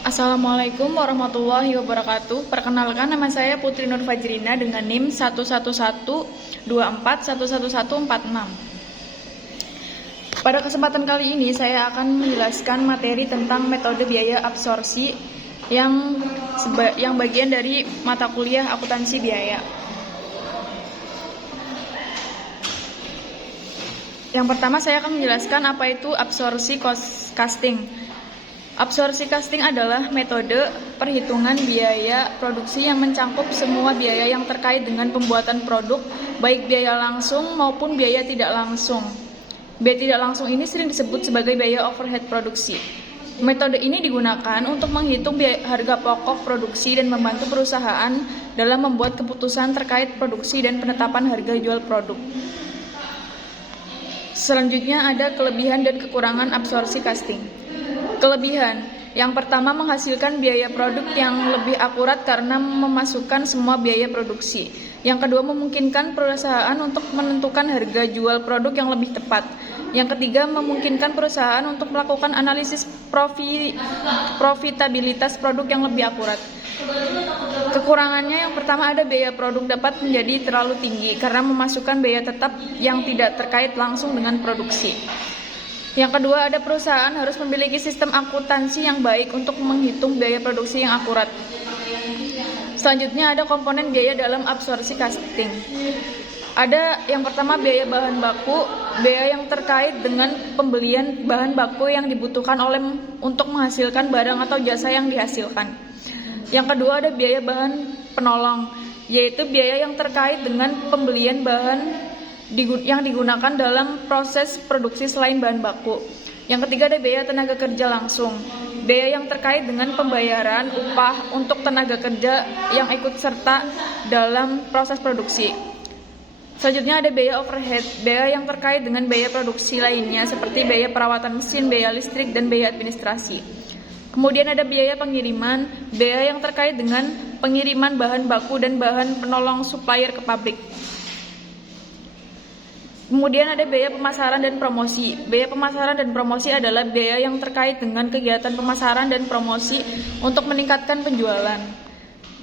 Assalamualaikum warahmatullahi wabarakatuh. Perkenalkan, nama saya Putri Nur Fajrina dengan NIM 11124111146. Pada kesempatan kali ini saya akan menjelaskan materi tentang metode biaya absorpsi yang bagian dari mata kuliah akuntansi biaya. Yang pertama saya akan menjelaskan apa itu absorpsi costing. Absorpsi costing adalah metode perhitungan biaya produksi yang mencakup semua biaya yang terkait dengan pembuatan produk, baik biaya langsung maupun biaya tidak langsung. Biaya tidak langsung ini sering disebut sebagai biaya overhead produksi. Metode ini digunakan untuk menghitung harga pokok produksi dan membantu perusahaan dalam membuat keputusan terkait produksi dan penetapan harga jual produk. Selanjutnya ada kelebihan dan kekurangan absorpsi costing. Kelebihan, yang pertama menghasilkan biaya produk yang lebih akurat karena memasukkan semua biaya produksi. Yang kedua memungkinkan perusahaan untuk menentukan harga jual produk yang lebih tepat. Yang ketiga memungkinkan perusahaan untuk melakukan analisis profitabilitas produk yang lebih akurat. Kekurangannya yang pertama ada biaya produk dapat menjadi terlalu tinggi karena memasukkan biaya tetap yang tidak terkait langsung dengan produksi. Yang kedua, ada perusahaan harus memiliki sistem akuntansi yang baik untuk menghitung biaya produksi yang akurat. Selanjutnya ada komponen biaya dalam absorpsi costing. Ada yang pertama biaya bahan baku, biaya yang terkait dengan pembelian bahan baku yang dibutuhkan untuk menghasilkan barang atau jasa yang dihasilkan. Yang kedua ada biaya bahan penolong, yaitu biaya yang terkait dengan pembelian bahan yang digunakan dalam proses produksi selain bahan baku. Yang ketiga ada biaya tenaga kerja langsung, biaya yang terkait dengan pembayaran upah untuk tenaga kerja yang ikut serta dalam proses produksi. Selanjutnya ada biaya overhead, biaya yang terkait dengan biaya produksi lainnya seperti biaya perawatan mesin, biaya listrik, dan biaya administrasi. Kemudian ada biaya pengiriman, biaya yang terkait dengan pengiriman bahan baku dan bahan penolong supplier ke pabrik. Kemudian ada biaya pemasaran dan promosi. Biaya pemasaran dan promosi adalah biaya yang terkait dengan kegiatan pemasaran dan promosi untuk meningkatkan penjualan.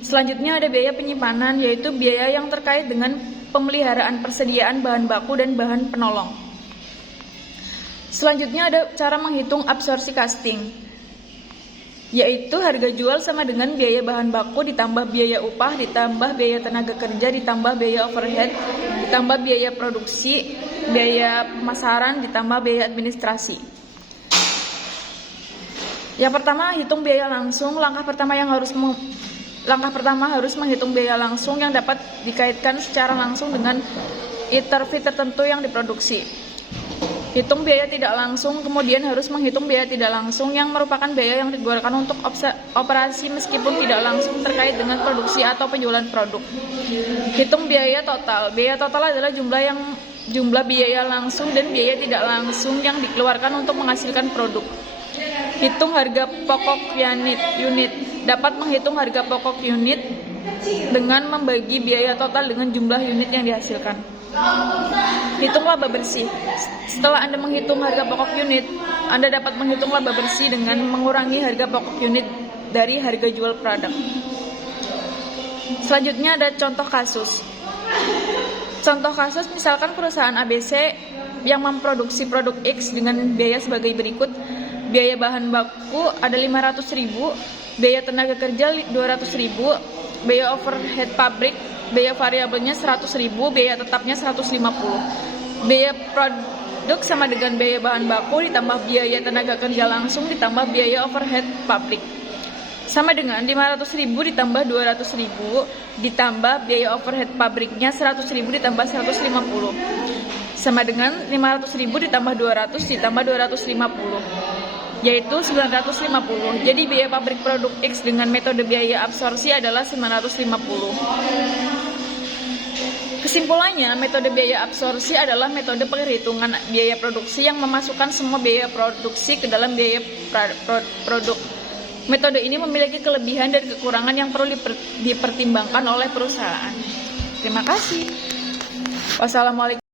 Selanjutnya ada biaya penyimpanan, yaitu biaya yang terkait dengan pemeliharaan persediaan bahan baku dan bahan penolong. Selanjutnya ada cara menghitung absorpsi costing, yaitu harga jual sama dengan biaya bahan baku ditambah biaya upah ditambah biaya tenaga kerja ditambah biaya overhead ditambah biaya produksi, biaya pemasaran ditambah biaya administrasi. Yang pertama hitung biaya langsung. Langkah pertama harus menghitung biaya langsung yang dapat dikaitkan secara langsung dengan iterfi tertentu yang diproduksi. Hitung biaya tidak langsung, kemudian harus menghitung biaya tidak langsung yang merupakan biaya yang dikeluarkan untuk operasi meskipun tidak langsung terkait dengan produksi atau penjualan produk. Hitung biaya total. Biaya total adalah jumlah biaya langsung dan biaya tidak langsung yang dikeluarkan untuk menghasilkan produk. Hitung harga pokok unit. Dapat menghitung harga pokok unit dengan membagi biaya total dengan jumlah unit yang dihasilkan. Hitung laba bersih. Setelah Anda menghitung harga pokok unit, Anda dapat menghitung laba bersih dengan mengurangi harga pokok unit dari harga jual produk. Selanjutnya ada contoh kasus. Contoh kasus misalkan perusahaan ABC yang memproduksi produk X dengan biaya sebagai berikut. Biaya bahan baku ada 500.000, biaya tenaga kerja 200.000, biaya overhead pabrik, biaya variabelnya 100.000, biaya tetapnya 150. Biaya produk sama dengan biaya bahan baku ditambah biaya tenaga kerja langsung ditambah biaya overhead pabrik. Sama dengan 500.000 ditambah 200.000 ditambah biaya overhead pabriknya 100.000 ditambah 150. Sama dengan 500.000 ditambah 200 ditambah 250, yaitu 950. Jadi biaya pabrik produk X dengan metode biaya absorpsi adalah 950. Kesimpulannya, metode biaya absorpsi adalah metode perhitungan biaya produksi yang memasukkan semua biaya produksi ke dalam biaya produk. Metode ini memiliki kelebihan dan kekurangan yang perlu dipertimbangkan oleh perusahaan. Terima kasih. Wassalamualaikum.